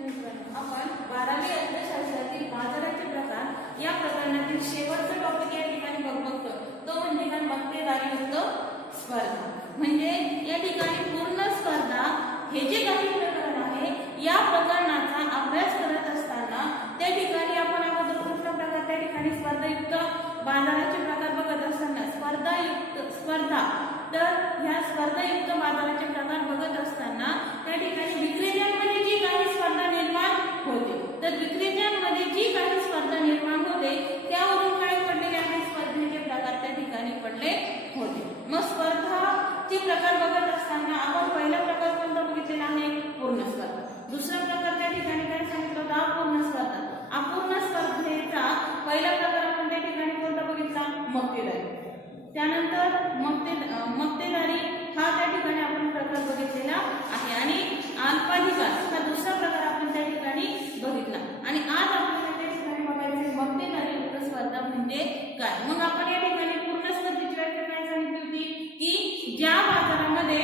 आपण 12वी अर्थशास्त्रातील बाजाराचे प्रकार या प्रकरणातील शेवटचा टॉपिक या ठिकाणी बघतो तो म्हणजे काय मक्तेदारीयुक्त स्पर्धा। म्हणजे या ठिकाणी पूर्ण स्पर्धा हे जे काही प्रकरण आहे या प्रकरणाचा अभ्यास करत असताना त्या ठिकाणी आपण अगोदर कुठला प्रकार त्या ठिकाणी स्पर्धायुक्त बाजाराचे प्रकार बघत असताना स्पर्धा तर ह्या स्पर्धायुक्त बाजाराचे प्रकार बघत असताना त्या ठिकाणी विक्रेत्यांमध्ये जी काही स्पर्धा निर्माण होते तर विक्रेत्यांमध्ये जी काही स्पर्धा निर्माण होते त्यावरून काय पडलेले आहे स्पर्धेचे प्रकार त्या ठिकाणी पडले होते। मग स्पर्धाचे प्रकार बघत असताना आपण पहिला प्रकार कोणता बघितलेला आहे पूर्ण स्पर्धा। दुसरा प्रकार त्या ठिकाणी काय सांगितलं होतं अपूर्ण स्पर्धा। अपूर्ण स्पर्धेचा पहिला प्रकार आपण त्या ठिकाणी कोणता बघितला मक्तेदारी। त्यानंतर मक्तेदारी हा त्या ठिकाणी आपण प्रकार बघितलेला आहे आणि अल्पाधिकार हा दुसरा प्रकार आपण त्या ठिकाणी बघितला आणि आज आपल्याला त्या ठिकाणी बघायचे मक्तेदारीयुक्त स्पर्धा म्हणजे काय। मग आपण या ठिकाणी पूर्ण स्पर्धेची व्याख्या काय सांगितली होती की ज्या बाजारामध्ये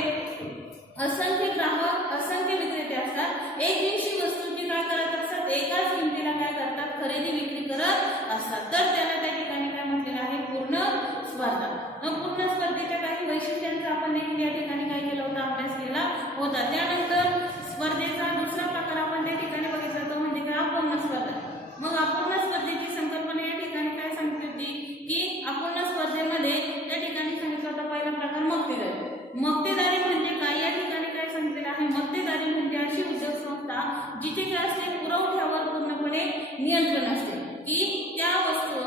असंख्य ग्राहक असंख्य विक्रेते असतात एक दिवशी वस्तूची काय करत असतात एकाच किमतीला काय करतात खरेदी विक्री करत असतात तर त्याला त्या ठिकाणी काय म्हटलेलं आहे पूर्ण स्पर्धा। पूर्ण स्पर्धेच्या काही वैशिष्ट्यांचा आपण देखील या ठिकाणी काय केला होता अभ्यास केला होता। त्यानंतर स्पर्धेचा दुसरा प्रकार आपण त्या ठिकाणी बघितला तो म्हणजे काय अपूर्ण स्पर्धा। मग अपूर्ण स्पर्धेची संकल्पना या ठिकाणी काय सांगितली होती की अपूर्ण स्पर्धेमध्ये त्या ठिकाणी सांगितलं होता पहिला प्रकार मक्तेदारी। मक्तेदारी म्हणजे काय या ठिकाणी काय सांगितलेलं आहे मक्तेदारी म्हणजे अशी उद्योग संस्था जिथे काय असते पुरवठ्यावर पूर्णपणे नियंत्रण असते की त्या वस्तू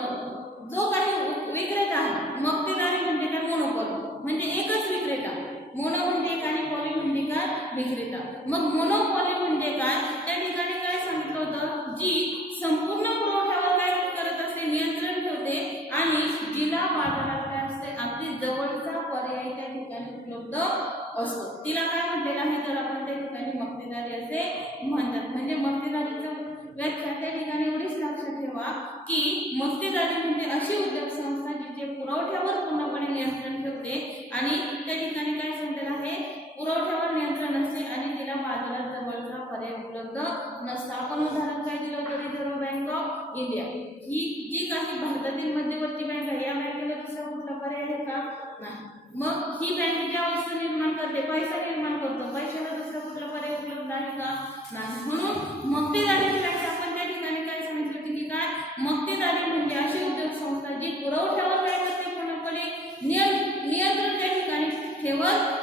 जो काही विक्रेता आहे मक्तेदारी म्हणजे काय मोनोपॉली म्हणजे एकच विक्रेता मोनो म्हणजे काय आणि पॉली म्हणजे काय विक्रेता। मग मोनोपॉली म्हणजे काय त्या ठिकाणी काय सांगितलं होतं जी संपूर्ण पुरवठ्यावर काय करत असते नियंत्रण ठेवते आणि जिला बाजारात काय असते अगदी जवळचा पर्याय त्या ठिकाणी उपलब्ध असतो तिला काय म्हटलेलं आहे तर आपण त्या ठिकाणी मक्तेदारी असे म्हणतात। म्हणजे मक्तेदारीचं व्याख्या त्या ठिकाणी एवढीच लक्षात ठेवा की मक्तेदारी म्हणजे अशी उद्योग संस्था जिथे पुरवठ्यावर पूर्णपणे नियंत्रण ठेवते आणि त्या ठिकाणी काय सांगितलेलं आहे पुरवठ्यावर नियंत्रण असते आणि तिला बाजारात जवळचा पर्याय उपलब्ध नसतो। आपण उदाहरण काय दिलं होतं रिझर्व्ह बँक ऑफ इंडिया ही जी काही भारतातील मध्यवर्ती बँक आहे या बँकेला दुसरा कुठला पर्याय आहे का नाही। मग ही बँक ज्या वस्तू निर्माण करते पैसा निर्माण करतो पैशाला दुसरा कुठला पर्याय उपलब्ध आहे का नाही। म्हणून मक्तेदारीची व्याख्या आपण त्या ठिकाणी काय सांगितलं होती की काय मक्तेदारी म्हणजे अशी उद्योग संस्था जी पुरवठ्यावर काय करते पूर्णपणे नियंत्रण त्या ठिकाणी ठेवत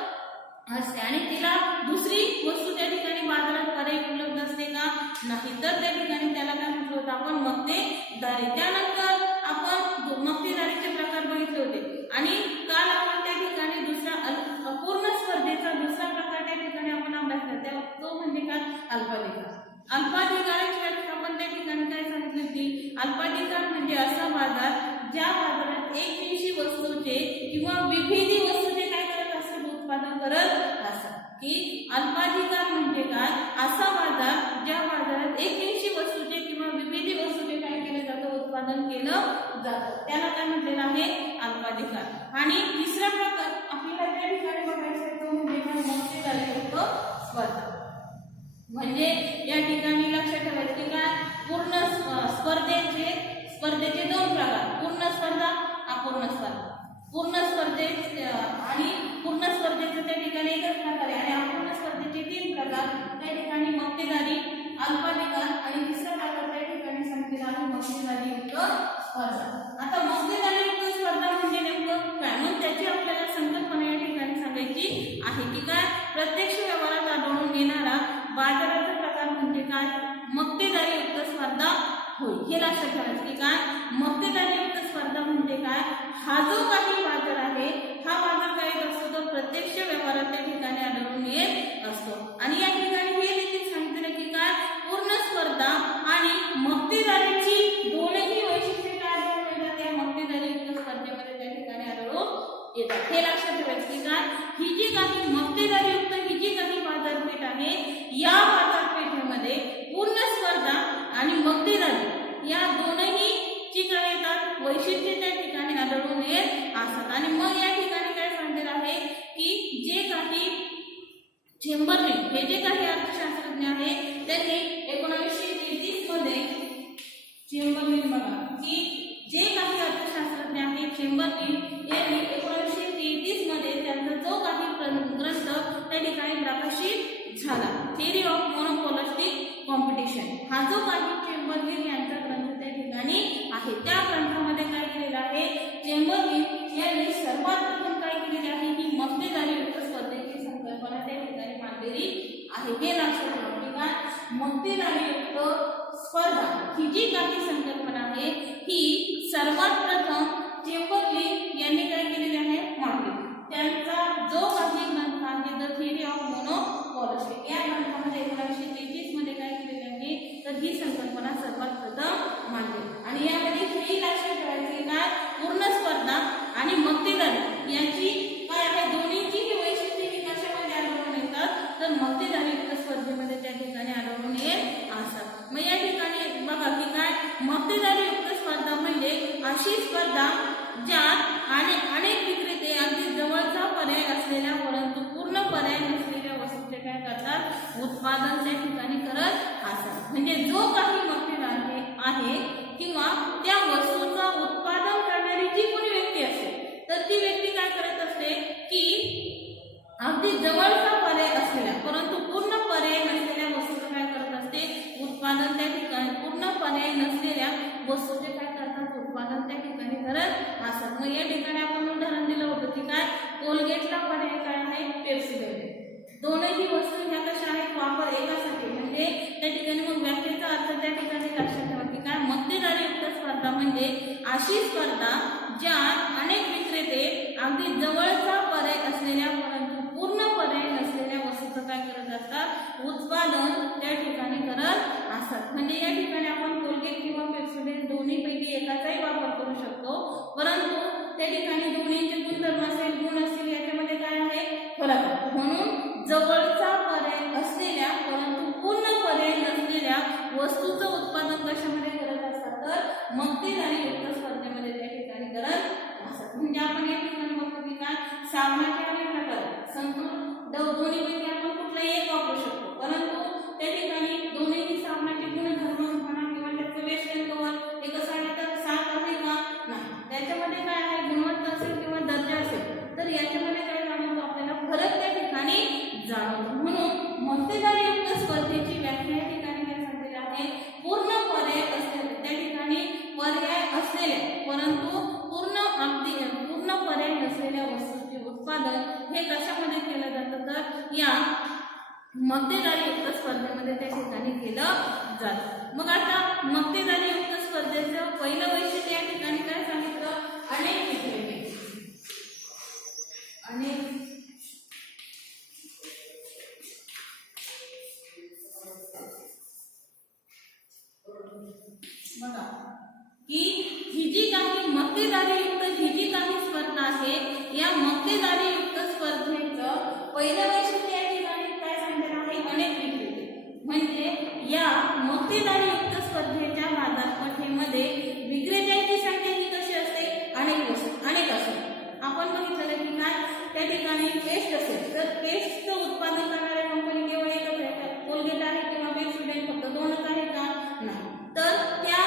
असते आणि तिला दुसरी वस्तू त्या ठिकाणी बाजारात पर्याय उपलब्ध असते का नाही तर त्या ठिकाणी त्याला काय म्हटलं होतं आपण मक्तेदारी। त्यानंतर आपण मक्तेदारीचे प्रकार बघितले होते आणि काल आपण त्या ठिकाणी दुसरा अपूर्ण स्पर्धेचा दुसरा प्रकार त्या ठिकाणी आपण अभ्यासला तो म्हणजे काय अल्पाधिकार। अल्पाधिकाराची व्याख्या आपण त्या ठिकाणी काय सांगितली होती अल्पाधिकार म्हणजे असा बाजार ज्या बाजारात एक दिवशी वस्तूचे किंवा विविध वस्तूचे काय करत असतात उत्पादन करत असतात की अल्पाधिकार म्हणजे काय असा बाजार ज्या बाजारात एक दिवशी वस्तूचे किंवा विविध वस्तूचे काय केले जातं उत्पादन केलं जातं त्याला काय म्हटलेलं आहे अल्पाधिकार। आणि तिसरा प्रकार आपल्याला त्या ठिकाणी बघायचा आहे तो म्हणजे काय मक्तेदारीयुक्त स्पर्धा। म्हणजे या ठिकाणी लक्षात ठेवायचं की काय पूर्ण स्पर्धेचे दोन प्रकार पूर्ण स्पर्धा अपूर्ण स्पर्धा। पूर्ण स्पर्धे आणि पूर्ण स्पर्धेचे त्या ठिकाणी एकच प्रकार आहे आणि अपूर्ण स्पर्धेचे तीन प्रकार त्या ठिकाणी मक्तेदारी अल्पाधिकार आणि तिसरा प्रकार त्या ठिकाणी सांगितलेला आहे मक्तेदारीयुक्त स्पर्धा। आता मक्तेदारीयुक्त स्पर्धा म्हणजे नेमकं काय मग त्याची आपल्याला संकल्पना या ठिकाणी सांगायची आहे की काय प्रत्यक्ष व्यवहारात आढळून येणारा बाजाराचा प्रकार म्हणजे काय मक्तेदारीयुक्त स्पर्धा होय। हे लक्षात ठेवायचं की काय मक्तेदारीयुक्त स्पर्धा म्हणजे काय हा जो काही बाजार आहे हा बाजार काय असतो तो प्रत्यक्ष व्यवहारात त्या ठिकाणी आढळून येत असतो आणि या ठिकाणी हे देखील सांगितलं की काय पूर्ण स्पर्धा आणि मक्तेदारीची दोनही वैशिष्ट्ये काय आढळून येतात त्या मक्तेदारीयुक्त स्पर्धेमध्ये त्या ठिकाणी आढळून येतात। हे लक्षात ठेवायचं की काय ही जी काही मक्तेदारीयुक्त ही जी काही बाजारपेठ आहे या बाजारपेठेमध्ये पूर्ण स्पर्धा आणि मक्तेदारी या दोनही जी काय येतात वैशिष्ट्ये त्या ठिकाणी आढळून येत असतात। आणि मग या ठिकाणी काय सांगितलेलं आहे की जे काही चेंबरलिन हे जे काही अर्थशास्त्र शास्त्रज्ञ आहे त्यांनी 1933 मध्ये चेंबरलिन बघा की जे काही अर्थशास्त्रज्ञ आहेत चेंबरलिन यांनी 1933 मध्ये त्यांचा जो काही ग्रंथ त्या ठिकाणी प्रकाशित झाला थिअरी ऑफ मोनोपोलिस्टिक कॉम्पिटिशन हा जो काही चेंबरलिन यांचा ग्रंथ त्या ठिकाणी आहे त्या ग्रंथामध्ये काय केलेलं आहे चेंबरलिन यांनी सर्वात प्रथम काय केलेले आहे की मक्तेदारी युक्त स्पर्धेची संकल्पना त्या ठिकाणी मांडलेली आहे हे लक्षात ठेवा की काय मक्तेदारी युक्त स्पर्धा ही जी काही संकल्पना आहे ही सर्वात प्रथम चेंबरलिन यांनी काय केलेली आहे मांडली त्यांचा जो काही ग्रंथ आहे द थिअरी ऑफ मोनोपोलिस्टिक या ग्रंथामध्ये 1933 मध्ये काय केलेले आहे तर ही संकल्पना सर्वात प्रथम मांडली आणि यामध्ये हे लक्षात ठेवायचे काय पूर्ण स्पर्धा आणि मक्तेदारी यांची काय आहे दोन्हीची ही वैशिष्ट्ये ही कशामध्ये आढळून येतात तर मक्तेदारी युक्त स्पर्धेमध्ये त्या ठिकाणी आढळून येत असतात मग या ठिकाणी बघा की काय मक्तेदारी युक्त स्पर्धा म्हणजे अशी स्पर्धा ज्यात अनेक विक्रेते अगदी जवळचा पर्याय असलेल्या परंतु पूर्ण पर्याय नसलेल्या वस्तूचे काय करतात उत्पादन त्या ठिकाणी करत असतात म्हणजे जो काही मक्तेदार आहे किंवा त्या वस्तूचा उत्पादन करणारी जी कोणी व्यक्ती असेल तर ती व्यक्ती काय करत असते की अगदी जवळचा पर्याय असलेल्या परंतु पूर्ण पर्याय नसलेल्या वस्तूचं काय करत असते उत्पादन त्या ठिकाणी पूर्ण पर्याय नसलेल्या वस्तूचे काय करतात उत्पादन त्या ठिकाणी करत असतात मग या ठिकाणी आपण उदाहरण दिलं होतं की काय कोलगेटला पर्याय काय आहे पेप्सी दोनही वस्तू ह्या कशा आहेत वापर एकासाठी म्हणजे त्या ठिकाणी मग व्याख्येचा अर्थ त्या ठिकाणी लक्षात ठेवा की काय मक्तेदारी युक्त स्पर्धा म्हणजे अशी स्पर्धा ज्यात अनेक विक्रेते अगदी जवळचा पर्याय असलेल्या परंतु पूर्ण पर्याय नसलेल्या वस्तूचं काय करत असतात उत्पादन त्या ठिकाणी करत असतात म्हणजे या ठिकाणी आपण कोलगेट किंवा पेप्सोडेंट दोन्हीपैकी एकाचाही वापर करू शकतो परंतु त्या ठिकाणी दोन्हींचे गुणधर्म असेल गुण असतील याच्यामध्ये काय आहे फरक आहे म्हणून जवळचा पर्याय असलेल्या परंतु पूर्ण पर्याय नसलेल्या वस्तूचं उत्पादन कशामध्ये करत असतात तर मक्तेदारी युक्त स्पर्धेमध्ये त्या ठिकाणी करत असतात म्हणजे आपण या ठिकाणी बघतो की काय साबणाचे अनेक प्रकार संतूर दोन्हीपैकी आपण कुठलाही एक वापरू शकतो परंतु त्या ठिकाणी दोन्ही साबणाचे गुणधर्म म्हणा किंवा त्याचं वेस्टर्न कव्हर हे कसं आहे तर साफ आहे का नाही त्याच्यामध्ये काय आहे गुणवत्ता असेल किंवा दर्जा असेल तर याच्यामध्ये काय जाणवतो आपल्याला फरक त्या ठिकाणी जाणवतो म्हणून मक्तेदारी युक्त स्पर्धेची व्याख्या या ठिकाणी काय सांगितलेली आहे पूर्ण पर्याय असलेले त्या ठिकाणी पर्याय असलेले परंतु पूर्ण पर्याय नसलेल्या वस्तूचे उत्पादन हे कशामध्ये केलं जातं तर या मक्तेदारी युक्त स्पर्धेमध्ये त्या ठिकाणी केलं जातं मग आता मक्तेदारी युक्त स्पर्धेचं पहिलं वैशिष्ट्य या ठिकाणी काय सांगितलं अनेक विक्रेते बघा की ही जी काही मक्तेदारी युक्त ही जी काही स्पर्धा आहे या मक्तेदारी युक्त स्पर्धेचं पहिलं वैशिष्ट्य या ठिकाणी काय सांगितलं आहे अनेक विक्रेते म्हणजे या मक्तेदारी युक्त स्पर्धेच्या बाजारपेठेमध्ये विक्रेत्यांची संख्या ही कशी असते अनेक असते आपण बघितलं की काय त्या ठिकाणी पेस्ट असेल तर पेस्टचं उत्पादन करणाऱ्या कंपनी केवळ एकच आहे कोलगेट आहे किंवा पेप्सोडेंट फक्त दोनच आहे का नाही तर त्या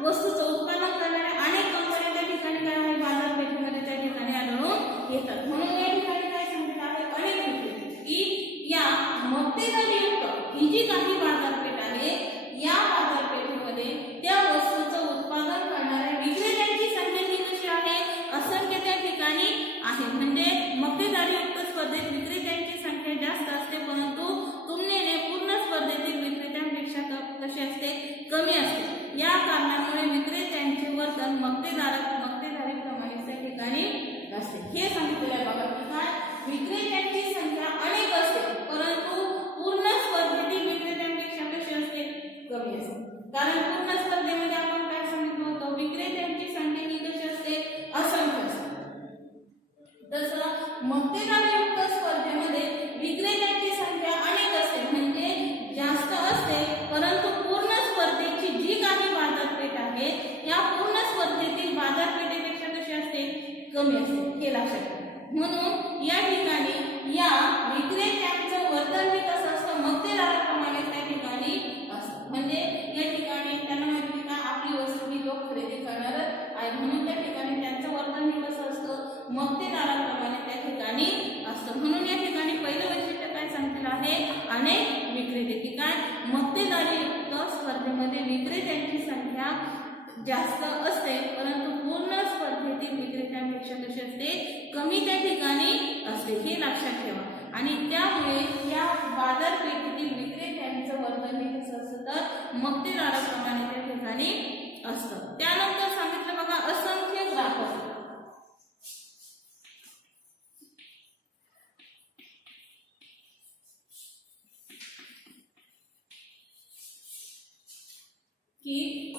वस्तूचं उत्पादन करणाऱ्या अनेक कंपन्या त्या ठिकाणी काय आहे बाजारपेठेमध्ये त्या ठिकाणी आढळून येतात म्हणून या ठिकाणी काय सांगितलं आहे अनेक विक्रेते की या मक्तेदारी युक्त ही जी काही बाजारपेठ आहे या बाजारपेठेमध्ये त्या वस्तूचं उत्पादन करणाऱ्या विक्रेत्यांची संख्या ही कशी आहे असंख्य त्या ठिकाणी आहे म्हणजे मक्तेदारी युक्त स्पर्धेत विक्रेत्यांची संख्या जास्त असते परंतु तुलनेने पूर्ण स्पर्धेतील विक्रेत्यांपेक्षा कशी असते कमी असते या कारणामुळे विक्रेत्यांचे वर्तन मक्तेदारीप्रमाणे त्या ठिकाणी असते हे सांगितलेलं आहे बघा की काय विक्रेत्यांची संख्या अनेक असते परंतु पूर्ण स्पर्धेतील विक्रेत्यांपेक्षा कशी असते कमी असते कारण पूर्ण स्पर्धेमध्ये आपण काय सांगितलं होतं विक्रेत्यांची संख्या ही कशी असते असंख्य असते तसं मक्तेदारीयुक्त स्पर्धेमध्ये विक्रेत्यांची संख्या अनेक असते म्हणजे जास्त असते परंतु पूर्ण स्पर्धेची जी काही बाजारपेठ आहे या पूर्ण स्पर्धेतील बाजारपेठेपेक्षा कशी असते कमी असते हे लक्षात ठेवा म्हणून या ठिकाणी या विक्रेत्यांचं वर्तन हे कसं असतं मक्तेदाराप्रमाणे जास्त असते, परंतु पूर्ण स्पर्धेतील विक्रेत्यांपेक्षा कशी असते, कमी त्या ठिकाणी असते, हे लक्षात ठेवा. आणि त्यामुळे या बाजारपेठेतील विक्रेत्यांचं वर्तन हे कसं असतं, तर मक्तेदाराप्रमाणे त्या ठिकाणी असतं. त्यानंतर सांगितलं बघा, असंख्य ग्राहक. की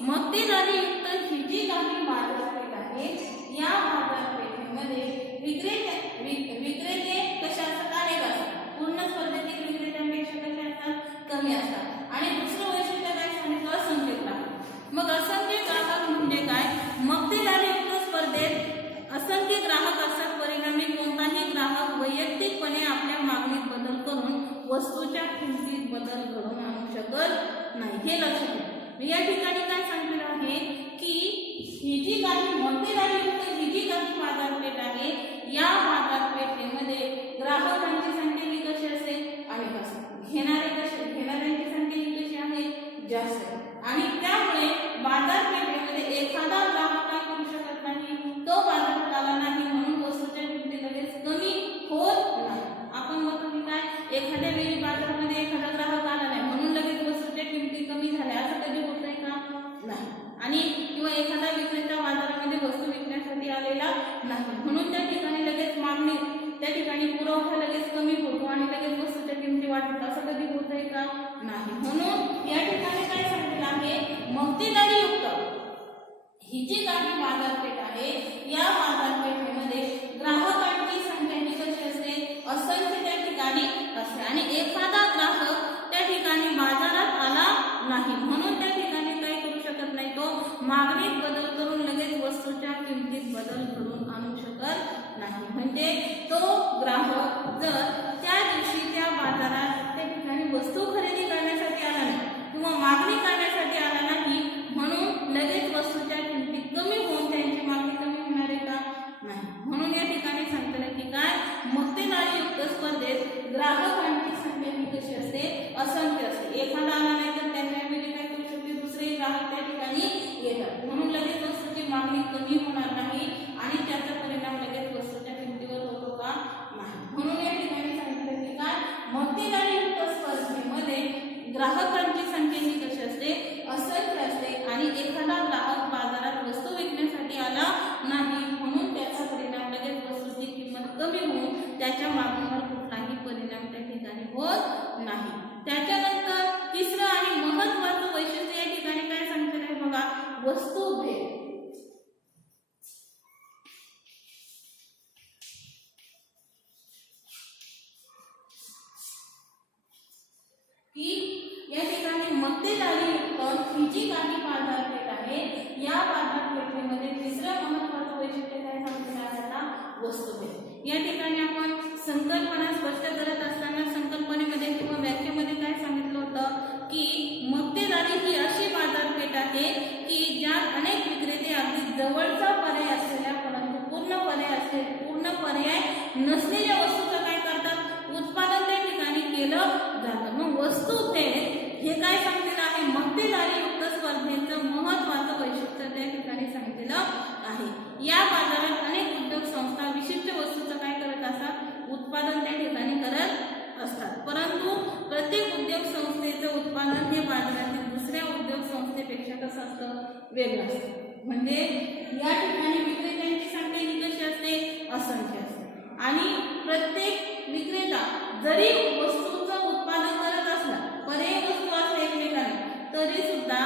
मक्तेदारीयुक्त ही जी काही बाजारपेठ आहे, या बाजारपेठेमध्ये विक्रेते कशा असतात, अनेक असतात. पूर्ण स्पर्धेतील विक्रेत्यांपेक्षा कशा असतात, कमी असतात. आणि दुसरं वैशिष्ट्य काय सांगितलं, असंख्य ग्राहक. मग असंख्य ग्राहक म्हणजे काय, मक्तेदारीयुक्त स्पर्धेत असंख्य ग्राहक असतात. परिणामी कोणताही ग्राहक वैयक्तिकपणे आपल्या मागणीत बदल करून वस्तूच्या किमतीत बदल घडवून आणू शकत नाही, हे लक्षात ठेवा. या ठिकाणी काय सांगितलं आहे की ही जी काही मक्तेदारीयुक्त ही जी काही बाजारपेठ आहे, या बाजारपेठेमध्ये ग्राहकांची संख्या ही कशी असते, अनेक असते. घेणाऱ्यांची संख्या ही कशी आहे, जास्त आहे. आणि त्यामुळे बाजारपेठेमध्ये एखादा ग्राहक काय करू शकत नाही, तो बाजारात आला नाही म्हणून वस्तूच्या किमती लगेच कमी होत नाही. आपण म्हणतो की काय, एखाद्या वेळी बाजारामध्ये एखादा ग्राहक आला नाही म्हणून लगेच वस्तूच्या किमती कमी झाल्या, असं कधी होतंय का, नाही. आणि किंवा एखादा विक्रेता बाजारामध्ये वस्तू विकण्यासाठी आलेला नाही म्हणून त्या ठिकाणी लगेच मागणी, त्या ठिकाणी पुरवठा लगेच कमी होतो आणि लगेच वस्तूच्या किमती वाढतात, असं कधी होतंय का, नाही. म्हणून या ठिकाणी काय सांगितलं आहे, मक्तेदारीयुक्त ही जी काही बाजारपेठ आहे, या बाजारपेठेमध्ये ग्राहकांची संख्या ही कशी असते, असंख्य त्या ठिकाणी असते. आणि एखादा ग्राहक त्या ठिकाणी बाजारात आला नाही म्हणून त्या ठिकाणी काय करू शकत नाही, तो मागणीत बदल करून लगेच वस्तूच्या किमतीत बदल घडवून आणू शकत नाही. म्हणजे तो ग्राहक जर त्या दिवशी त्या बाजारात त्या ठिकाणी वस्तू खरेदी करण्यासाठी आला नाही किंवा मागणी करण्यासाठी आला नाही म्हणून लगेच वस्तूच्या किमती कमी होऊन त्यांची मागणी कमी होणार आहे का, नाही. म्हणून या ठिकाणी सांगितलं की काय, मक्तेदारीयुक्त स्पर्धेत ग्राहकांची संख्या ही कशी असते, असंख्य असते. एखादा आला नाही तर त्यांच्यामध्ये काय करू शकते, दुसरे ग्राहक त्या ठिकाणी येतात म्हणून लगेच वस्तूची मागणी कमी होणार नाही आणि त्याचा परिणाम लगेच वस्तूच्या किमतीवर होतो का, नाही. म्हणून या ठिकाणी सांगितलं की काय, मक्तेदारीयुक्त स्पर्धेमध्ये ग्राहकांची संख्या ही कशी असते, असंख्य असते. आणि एखादा ग्राहक बाजारात वस्तू विकण्यासाठी आला नाही म्हणून त्याचा परिणाम लगेच वस्तूची किंमत कमी होऊन त्याच्या मागणीवर कुठलाही परिणाम त्या ठिकाणी होत नाही. त्याच्यानंतर तिसरं आणि महत्त्वाचं वैशिष्ट्य या ठिकाणी काय सांगितलं आहे बघा, वस्तुभेद. की या ठिकाणी मक्तेदारीयुक्त ही जी काही बाजारपेठ आहे, या बाजारपेठेमध्ये तिसरं महत्त्वाचं वैशिष्ट्य काय सांगितलं आहे, आता वस्तुभेद. या ठिकाणी आपण संकल्पना स्पष्ट करत असताना संकल्पनेमध्ये किंवा व्याख्येमध्ये काय सांगितलं होतं की मक्तेदारी ही अशी बाजारपेठ आहे की ज्यात अनेक विक्रेते अगदी जवळचा पर्याय असलेल्या परंतु पूर्ण पर्याय नसलेल्या वस्तूचं काय करतात, उत्पादन त्या ठिकाणी केलं जातं. मग वस्तुभेद हे काय सांगितलं आहे, मक्तेदारीयुक्त स्पर्धेचं महत्त्वाचं वैशिष्ट्य त्या ठिकाणी सांगितलेलं आहे. या बाजारात अनेक उद्योग संस्था विशिष्ट वस्तूचं काय करत असतात, उत्पादन त्या ठिकाणी करत असतात. परंतु प्रत्येक उद्योग संस्थेचं उत्पादन हे बाजारातील दुसऱ्या उद्योग संस्थेपेक्षा कसं असतं, वेगळं असतं. म्हणजे या ठिकाणी विक्रेत्यांची संख्या ही कशी असते, असंख्य असते. आणि प्रत्येक विक्रेता जरी वस्तूचं उत्पादन करत असला, पर्यायी वस्तू असल्या एकमेकांना, तरी सुद्धा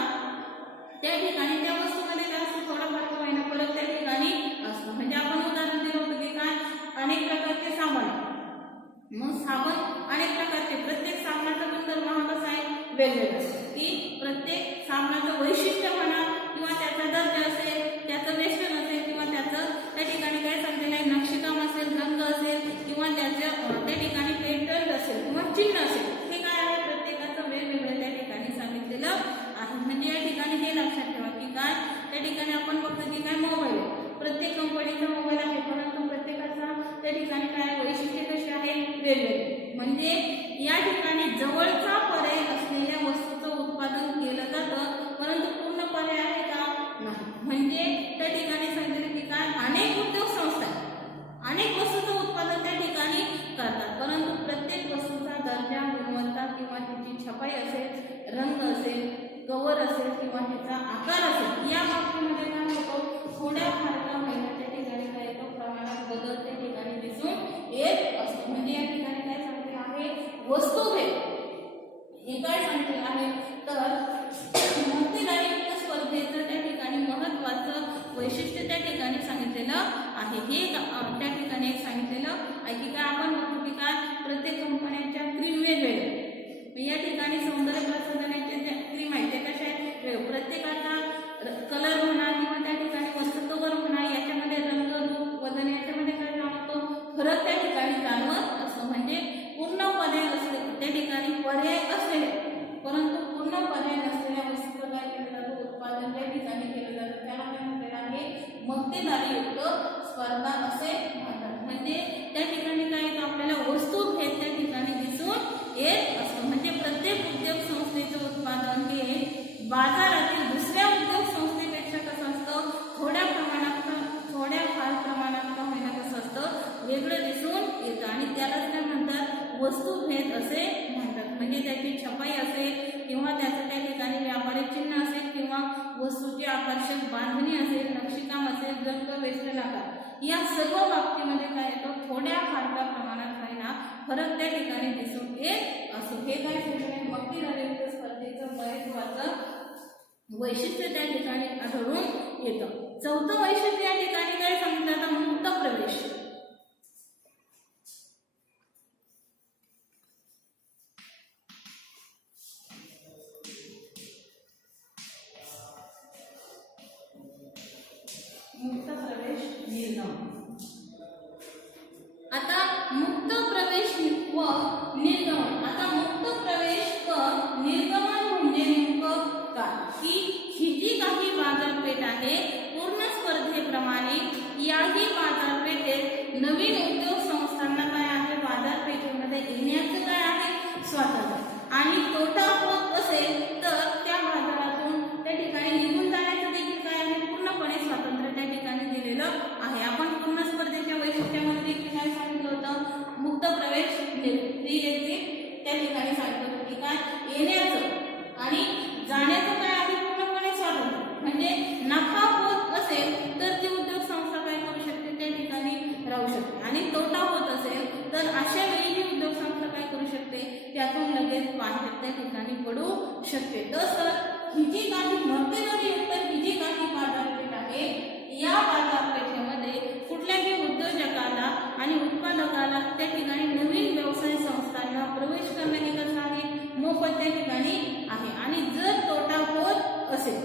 त्या ठिकाणी त्या वस्तूमध्ये जास्त थोडाफार का होईना फरक त्या ठिकाणी असतो. म्हणजे आपण उदाहरण दिलं होतं की काय, अनेक प्रकारचे साबण, मग साबण अनेक प्रकारचे, प्रत्येक साबणाचा गुणधर्म हा कसा आहे, वेगवेगळा असतो. की प्रत्येक साबणाचं वैशिष्ट्य म्हणा किंवा त्याचा दर्जा असेल, त्याचं वेस्टर्न असेल किंवा त्याचं त्या ठिकाणी काय सांगितलेलं आहे, नक्षीकाम असेल, रंग असेल किंवा त्याचं त्या ठिकाणी पेटंट असेल किंवा चिन्ह असेल, हे काय आहे, प्रत्येकाचं वेगवेगळं त्या ठिकाणी सांगितलेलं आहे. म्हणजे या ठिकाणी हे लक्षात ठेवा की काय, त्या ठिकाणी आपण बघतो की काय, मोबाईल, प्रत्येक कंपनीचा मोबाईल आहे परंतु प्रत्येकाचा त्या ठिकाणी काय वैशिष्ट्य कशी आहे, वेगवेगळे. म्हणजे या ठिकाणी जवळचा पर्याय असलेल्या वस्तूचं उत्पादन केलं जातं परंतु पूर्ण पर्याय आहे का, नाही. दर्जा, गुणवत्ता किंवा तिची छपाई असेल, रंग असेल, कव्हर असेल किंवा तिचा आकार असेल, या बाबतीमध्ये काय होतो, थोड्या फार का होईना त्या ठिकाणी काय येतो, प्रमाणात बदल त्या ठिकाणी दिसून येत असतो. म्हणजे या ठिकाणी काय सांगते आहे, वस्तुभेद हे काय सांगते आहे, तर मक्तेदारीयुक्त स्पर्धेचं त्या ठिकाणी महत्त्वाचं वैशिष्ट्य त्या ठिकाणी सांगितलेलं आहे. हे त्या ठिकाणी एक सांगितलेलं आहे की काय आपण बघतो की काय प्रत्येक कंपन्यांच्या क्रीम वेगवेगळ्या, या ठिकाणी सौंदर्य प्रसाधनाचे जे क्रीम आहे ते कशा आहेत, प्रत्येकाचा कलर म्हणा किंवा त्या ठिकाणी वस्तूवर म्हणा, याच्यामध्ये रंग, रूप, वजन याच्यामध्ये काय जाणवतो, फरक त्या ठिकाणी जाणवत असतो. म्हणजे पूर्णपणे असले त्या ठिकाणी पर्याय असलेले परंतु पूर्ण पर्याय नसलेल्या वस्तूचं काय केलं जातं, उत्पादन त्या ठिकाणी केलं जातं, त्याला काय म्हटलेलं आहे, मक्तेदारीयुक्त स्पर्धा असे म्हणतात. म्हणजे त्या ठिकाणी काय येतं, आपल्याला वस्तुभेद त्या ठिकाणी दिसून येत असतो. म्हणजे प्रत्येक उद्योग संस्थेचं उत्पादन हे बाजारातील दुसऱ्या उद्योग संस्थेपेक्षा कसं असतं, थोड्या फार प्रमाणात का होईना कसं असतं, वेगळं दिसून येतं आणि त्यालाच काय म्हणतात, वस्तुभेद असे म्हणतात. म्हणजे त्याची छपाई असेल किंवा त्याचं त्या ठिकाणी व्यापारी चिन्ह असेल किंवा वस्तूची आकर्षक बांधणी असेल, नक्षीकाम असेल, रंग, वेष्टन आकार, या सर्व बाबतीमध्ये काय येतो, थोड्या फारक्या प्रमाणात होईना फरक त्या ठिकाणी दिसून येत असतो. हे काय सांगितले, मक्तेदारीयुक्त स्पर्धेचं महत्त्वाचं वैशिष्ट्य त्या ठिकाणी आढळून येतं. चौथं वैशिष्ट्य या ठिकाणी काय सांगितलं जातं, मुक्त प्रवेश. मुक्त प्रवेश निर्गमन. आता मुक्त प्रवेश व निर्गमन, आता मुक्त प्रवेश व निर्गमन म्हणजे नेमकं काय, की ही जी काही बाजारपेठ आहे पूर्ण स्पर्धेप्रमाणे याही बाजारपेठेत नवीन उद्योग संस्थांना काय आहे, बाजारपेठेमध्ये येण्याचं काय आहे, स्वातंत्र्य, आणि तोटा होत असेल तर त्या बाजारातून त्या ठिकाणी निघून जाण्याचं देखील काय आहे, पूर्णपणे स्वातंत्र्य त्या ठिकाणी दिलेलं आहे. आपण पूर्ण स्पर्धेच्या वैशिष्ट्यामध्ये देखील काय सांगितलं होतं, मुक्त प्रवेश त्या ठिकाणी सांगितलं होतं की काय, येण्याचं आणि जाण्याचं काय आहे, पूर्णपणे स्वातंत्र्य. म्हणजे नफा होत असेल तर ती उद्योग संस्था काय करू शकते, त्या ठिकाणी राहू शकते, आणि तोटा होत असेल तर अशा वेळी ही उद्योग संस्था काय करू शकते, त्यातून लगेच बाहेर त्या ठिकाणी पडू शकते. तसंच ही जी काही मक्तेदारीयुक्त ही जी काही बाजारपेठ आहे, या बाजारपेठेमध्ये कुठल्याही उद्योजकाला आणि उत्पादकाला त्या ठिकाणी नवीन व्यवसाय संस्थांना प्रवेश करणे हे कसं आहे, मोफत त्या ठिकाणी आहे. आणि जर तोटा होत असेल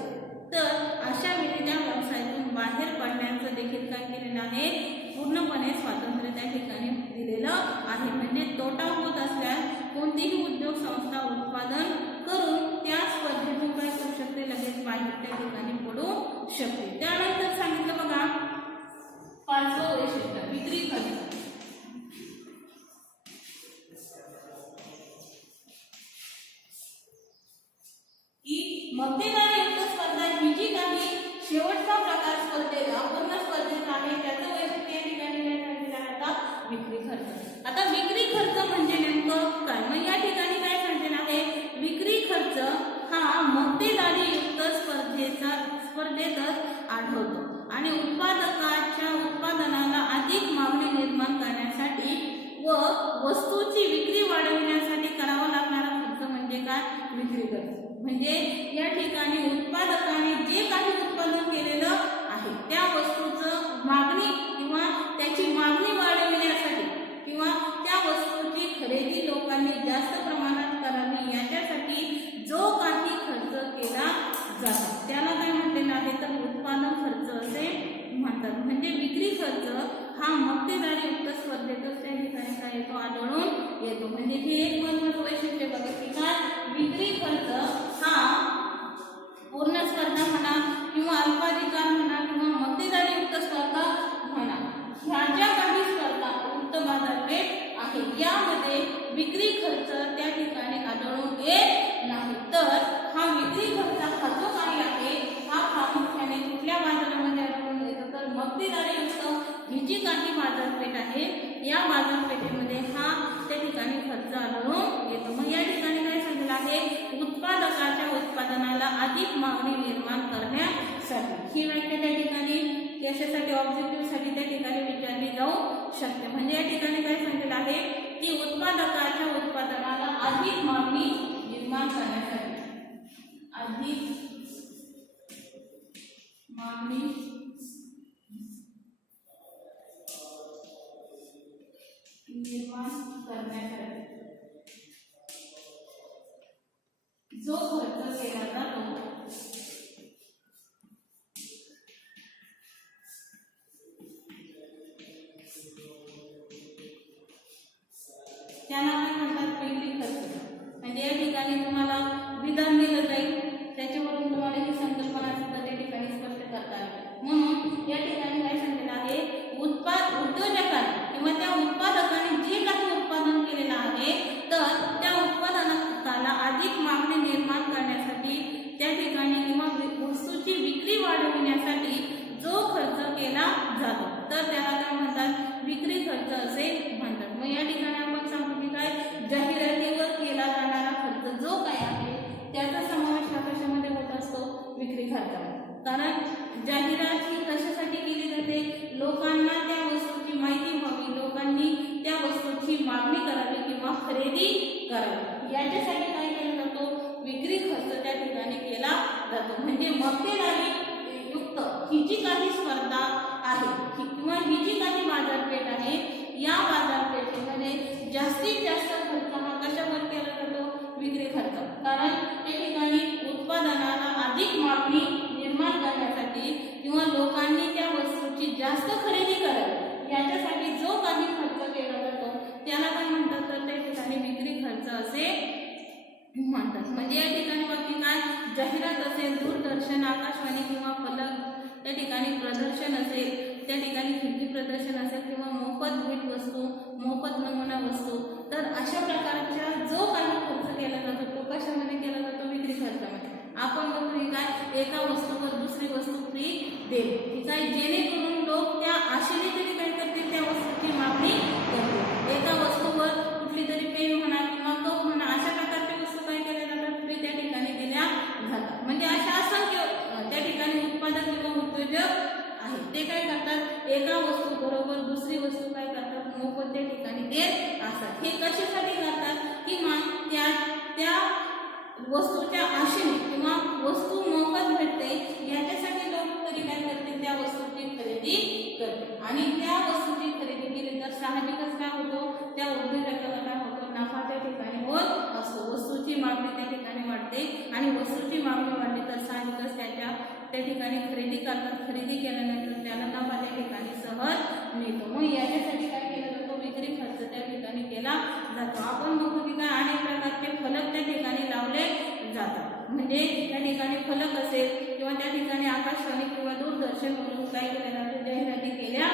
तर अशा वेळी त्या व्यवसायातून बाहेर पडण्याचं देखील काय केलेलं आहे, पूर्णपणे स्वातंत्र्य त्या ठिकाणी दिलेलं आहे. म्हणजे तोटा होत असल्यास कोणतीही उद्योग संस्था उत्पादन करून त्या स्पर्धेतून काय करू शकते, लगेच बाहेर त्या ठिकाणी पडू शकते. त्यानंतर सांगितलं बघा, पाचवं वैशिष्ट्य विक्री खर्च. की मक्तेदारीयुक्त स्पर्धा ही जी काही शेवटचा प्रकार स्पर्धेला पूर्ण स्पर्धेचा आहे, त्याचं वैशिष्ट्य या ठिकाणी काय सांगितलं जातं, विक्री खर्च. आता विक्री खर्च म्हणजे नेमकं काय, मग या ठिकाणी काय सांगितलं आहे, विक्री खर्च हा मक्तेदारीयुक्त स्पर्धेतच आढळतो आणि उत्पादकाच्या उत्पादनाला अधिक मागणी निर्माण करण्यासाठी व वस्तूची विक्री वाढविण्यासाठी करावा लागणारा खर्च म्हणजे काय, विक्री खर्च. म्हणजे या ठिकाणी उत्पादकाने जे काही उत्पादन केलेलं आहे त्या वस्तूचं मागणी किंवा त्याची मागणी वाढविण्यासाठी किंवा त्या वस्तूची खरेदी लोकांनी जास्त प्रमाणात करावी याच्यासाठी जो काही खर्च केला जातो त्याला काय म्हटलेलं आहे, तर उत्पादन खर्च असे म्हणतात. म्हणजे विक्री खर्च हा मक्तेदारीयुक्त स्पर्धेतच त्या ठिकाणी काय येतो, आढळून येतो. म्हणजे हे एक महत्त्वाचं वैशिष्ट्य बघा की काय, विक्री खर्च हा पूर्ण स्पर्धा म्हणा किंवा अल्पाधिकार म्हणा किंवा मक्तेदारीयुक्त स्पर्धा म्हणा, ह्या ज्या काही स्पर्धा मुक्त बाजारपेठ आहे यामध्ये विक्री खर्च त्या ठिकाणी आढळून येत नाही. तर हा विक्री खर्च हा जो काही आहे हा प्रामुख्याने कुठल्या बाजारामध्ये आढळून येतो, तर मक्तेदारीयुक्त ही जी काही बाजारपेठ आहे या बाजारपेठेमध्ये हा त्या ठिकाणी खर्च आढळून अधिक मागणी निर्माण करण्यासाठी. ही व्याख्या त्या ठिकाणी कशासाठी ऑब्जेक्टिव्ह साठी त्या ठिकाणी विचारली जाऊ शकते. म्हणजे या ठिकाणी काय सांगितलं आहे की उत्पादकाच्या उत्पादनाला अधिक मागणी निर्माण करण्यासाठी, अधिक मागणी निर्माण करण्यासाठी जो खर्च केला जातो त्याला काय म्हणतात विक्री खर्च. म्हणजे या ठिकाणी तुम्हाला विधान दिलं जाईल, त्याच्यावरून तुम्हाला ही संकल्पना सुद्धा त्या ठिकाणी स्पष्ट करता येईल. म्हणून या ठिकाणी काय सांगितलं आहे, उद्योजकाने किंवा त्या उत्पादकाने जे काही उत्पादन केलेलं आहे तर त्या उत्पादनाला अधिक मागणी निर्माण करण्यासाठी त्या ठिकाणी किंवा वस्तूची विक्री वाढविण्यासाठी जो खर्च केला जातो तर त्याला काय म्हणतात विक्री खर्च असे म्हणतात. मग या ठिकाणी आपण सांगतो की काय जाहिरातीवर केला जाणारा खर्च जो काय आहे त्याचा समावेश हा कशामध्ये होत असतो विक्री खर्चामध्ये. कारण जाहिरात ही कशासाठी केली जाते, लोकांना त्या वस्तूची माहिती व्हावी, लोकांनी त्या वस्तूची मागणी करावी किंवा खरेदी करावी, याच्यासाठी काय केला जातो विक्री खर्च त्या ठिकाणी केला जातो. म्हणजे मक्तेदारी युक्त ही जी काही स्पर्धा आहे किंवा ही जी काही बाजारपेठ आहे या बाजारपेठेमध्ये जास्तीत जास्त खर्च हा कशावर केला जातो विक्री खर्च. कारण त्या ठिकाणी उत्पादनाला अधिक मागणी निर्माण करण्यासाठी किंवा लोकांनी त्या वस्तूची जास्त खरेदी करावी याच्यासाठी जो काही खर्च केला जातो त्याला काय म्हणतात तर त्या ठिकाणी विक्री खर्च असे म्हणतात. म्हणजे या ठिकाणी बाकी काय जाहिरात असेल, दूरदर्शन, आकाशवाणी किंवा फलक त्या ठिकाणी प्रदर्शन असेल, त्या ठिकाणी खिडकी प्रदर्शन असेल किंवा मोफत भेट वस्तू, मोफत नमुना वस्तू, तर अशा प्रकारच्या जो काही खर्च केला जातो तो कशामध्ये केला जातो विक्री खर्चामध्ये. आपण बघतो की काय एका वस्तूवर दुसरी वस्तू फ्री देईल ठीक आहे, जेणेकरून लोक त्या आशेने तरी काय करतील त्या वस्तूची मागणी करतील. एका वस्तूवर कुठली तरी पेन म्हणा किंवा कप म्हणा अशा प्रकारच्या वस्तू काय केल्या जातात फ्री त्या ठिकाणी दिल्या जातात. म्हणजे अशा असंख्य त्या ठिकाणी उत्पादक किंवा उद्योजक आहेत ते काय करतात एका वस्तू बरोबर दुसरी वस्तू काय करतात मोफत त्या ठिकाणी देत असतात. हे कशासाठी करतात किंवा त्या वस्तूच्या आशेने किंवा वस्तू मोफत भेटते याच्यासाठी लोक तरी काय करतील त्या वस्तूची खरेदी करतील. आणि त्या वस्तूची खरेदी केली तर साहजिकच काय होतो त्या उद्योजकाला काय होतो नफा त्या ठिकाणी होत असतो. वस्तूची मागणी त्या ठिकाणी वाढते आणि वस्तूची मागणी वाढली तर साहजिकच त्या ठिकाणी खरेदी करतात. खरेदी केल्यानंतर त्याला नफा त्या ठिकाणी सहज मिळतो. मग याच्यासाठी काय केलं जातो विक्री खर्च त्या ठिकाणी केला जातो. आपण बघू की काय अनेक प्रकारचे फलक त्या ठिकाणी लावले जातात. म्हणजे त्या ठिकाणी फलक असेल किंवा त्या ठिकाणी आकाशवाणी किंवा दूरदर्शन म्हणून काय केलं जातं जाहिराती केल्या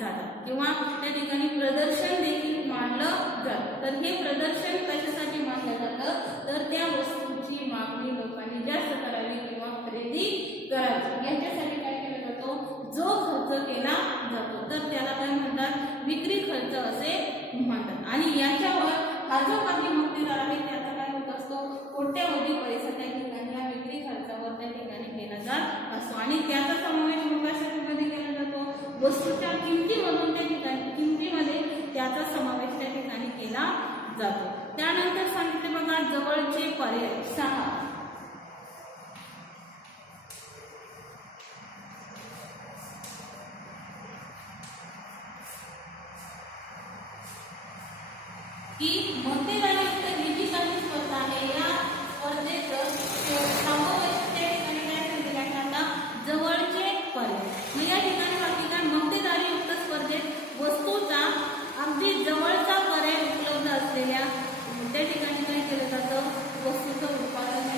जातात किंवा त्या ठिकाणी प्रदर्शन देखील मांडलं जातं. तर हे प्रदर्शन कशासाठी मांडलं जातं तर त्या वस्तूची मागणी लोकांनी जास्त करावी किंवा खरेदी करावी याच्यासाठी काय केला जातो जो खर्च केला जातो तर त्याला काय म्हणतात विक्री खर्च असे म्हणतात. आणि याच्यावर हा जो काही मक्तेदार आहे त्याचा काय होत असतो कोट्यावधी पैसा त्या ठिकाणी या विक्री खर्चावर त्या ठिकाणी केला जात असतो. आणि त्याचा समावेश कशामध्ये केला जातो वस्तूच्या किमतीमधून त्या ठिकाणी किमतीमध्ये त्याचा समावेश त्या ठिकाणी केला जातो. त्यानंतर सांगितले बघा जवळचे पर्याय 6 की मक्तेदारीयुक्त ही जी काही स्पर्धा आहे या स्पर्धेचं समावेश त्या ठिकाणी काय सांगितलं आता जवळचे पर्याय. म्हणजे या ठिकाणी बाकी काय मक्तेदारीयुक्त स्पर्धेत वस्तूचा अगदी जवळचा पर्याय उपलब्ध असलेल्या त्या ठिकाणी काय केलं जातं वस्तूचं उत्पादन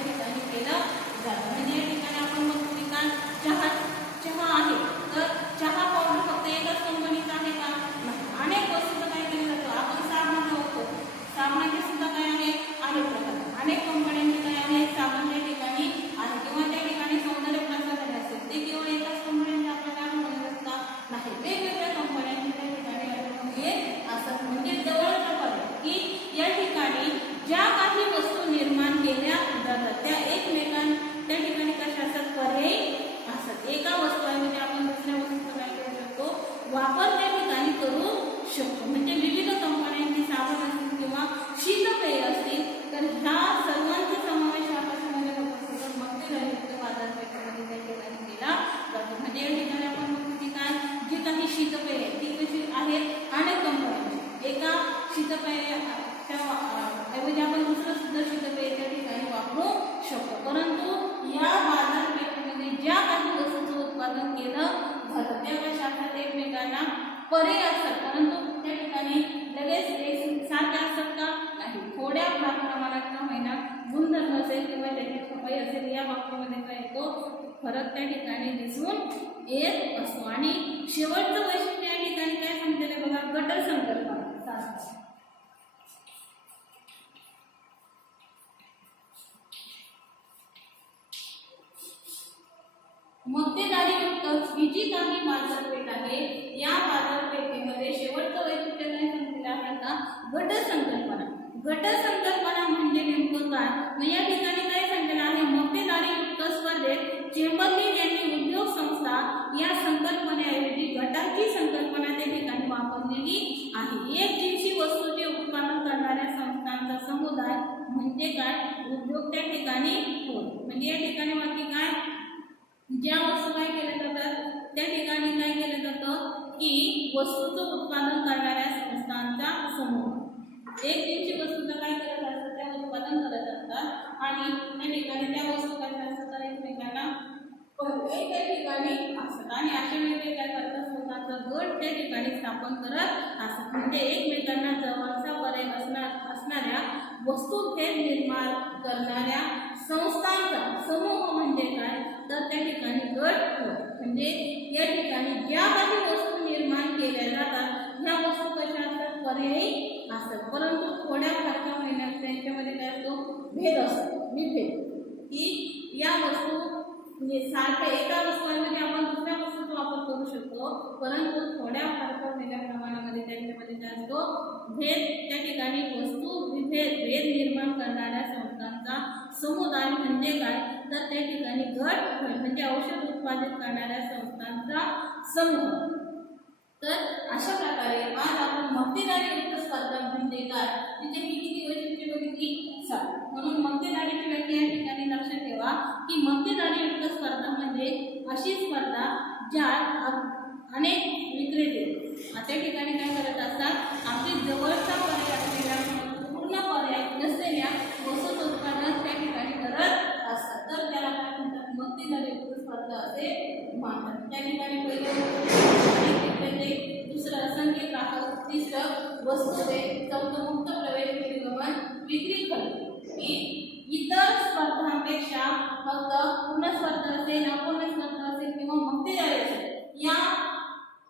गुणधर्म असेल किंवा त्याची छपाई असेल या वाक्यामध्ये काय येतो फरक त्या ठिकाणी दिसून येत असतो. आणि शेवटचं वैशिष्ट्य या ठिकाणी काय सांगितलेलं आहे बघा, गट संकल्पना. मक्तेदारीयुक्त ही जी काही बाजारपेठ आहे या बाजारपेठेमध्ये शेवटचं वैशिष्ट्य काय सांगितलं आहे का, गट संकल्पना. गट संकल्पना म्हणजे नेमकं काय, मग या ठिकाणी काय सांगितलं आहे, मक्तेदारीयुक्त स्पर्धेत चेंबरलेन यांनी उद्योग संस्था या संकल्पनेऐवजी गटाची संकल्पना त्या ठिकाणी वापरलेली आहे. एक जिनसी वस्तूचे उत्पादन करणाऱ्या संस्थांचा समुदाय म्हणजे काय, उद्योग त्या ठिकाणी होतो. म्हणजे या ठिकाणी बाकी काय, ज्या वस्तू काय केल्या जातात त्या ठिकाणी काय केलं जातं की वस्तूचं उत्पादन करणाऱ्या संस्थांचा समूह. एक दिवशी वस्तूचं काय करत असतात, त्या उत्पादन करत असतात आणि त्या ठिकाणी त्या वस्तू काय असतात एकमेकांना त्या ठिकाणी असतात आणि अशा वेळी काय करतात, स्वतःचा गट त्या ठिकाणी स्थापन करत असतात. म्हणजे एकमेकांना जवळचा पर्याय असणाऱ्या वस्तू भेद निर्माण करणाऱ्या संस्थांचा समूह म्हणजे काय, तर त्या ठिकाणी गट होय. म्हणजे या ठिकाणी ज्या काही वस्तू निर्माण केल्या जातात ह्या वस्तू कशा असतात, पर्यायी असतात, परंतु थोड्या फारशा महिन्यात त्यांच्यामध्ये काय असतो, भेद असतो, विभेद. की या वस्तू म्हणजे सारख्या एका वस्तूंमध्ये आपण दुसऱ्या वस्तूचा वापर करू शकतो, परंतु थोड्या फारशा प्रमाणामध्ये त्यांच्यामध्ये काय असतो, भेद. त्या ठिकाणी वस्तू भेद निर्माण करणाऱ्या संस्थांचा समुदाय म्हणजे काय, तर त्या ठिकाणी गट होय. म्हणजे औषध उत्पादित करणाऱ्या संस्थांचा समूह. तर अशा प्रकारे आज आपण मक्तेदारीयुक्त स्पर्धा म्हणजे काय, तिथे किती वैशिष्ट्ये बघितली, 7. म्हणून मक्तेदारीची व्याख्या या ठिकाणी लक्षात ठेवा की मक्तेदारीयुक्त स्पर्धा म्हणजे अशी स्पर्धा ज्यात अनेक विक्रेते त्या ठिकाणी काय करत असतात, आपली जवळचा पर्याय असलेल्या पूर्ण पर्याय नसलेल्या वस्तूचं उत्पादन त्या ठिकाणी करत असतात. तर त्याला काय म्हणतात, मक्तेदारीयुक्त स्पर्धा असे म्हणतात. त्या ठिकाणी पहिले विक्रेते, दुसरं असंख्य ग्राहक, तिसरं वस्तूचे, चौथं मुक्त प्रवेश निर्गमन विक्री खर्च. इतर स्पर्धांपेक्षा फक्त पूर्ण स्पर्धा असेल, अपूर्ण स्पर्धा असेल किंवा मक्तेदारी असेल या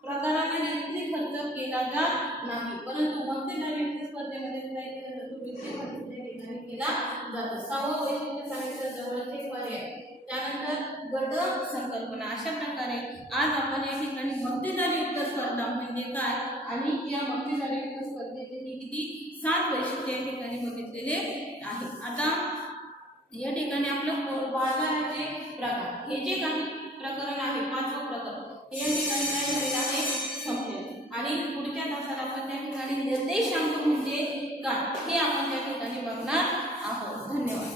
प्रकारामध्ये विक्री खर्च केला जात नाही, परंतु मक्तेदारीयुक्त स्पर्धेमध्ये काय केला जातो, विक्री खर्च त्या ठिकाणी केला जातो. 6वं वैशिष्ट्य सांगितलं जवळचे पर्याय. त्यानंतर गट संकल्पना. अशा प्रकारे आज आपण या ठिकाणी मक्तेदारीयुक्त स्पर्धा म्हणजे काय आणि या मक्तेदारीयुक्त स्पर्धेचे किती 7 वैशिष्ट्ये या ठिकाणी बघितलेले आहेत. आता या ठिकाणी आपलं बाजाराचे प्रकार हे जे काही प्रकरण आहे 5वं प्रकरण हे या ठिकाणी काय झालेलं आहे, संपले. आणि पुढच्या तासाला आपण त्या ठिकाणी निर्देशांक म्हणजे काय हे आपण त्या ठिकाणी बघणार आहोत. धन्यवाद.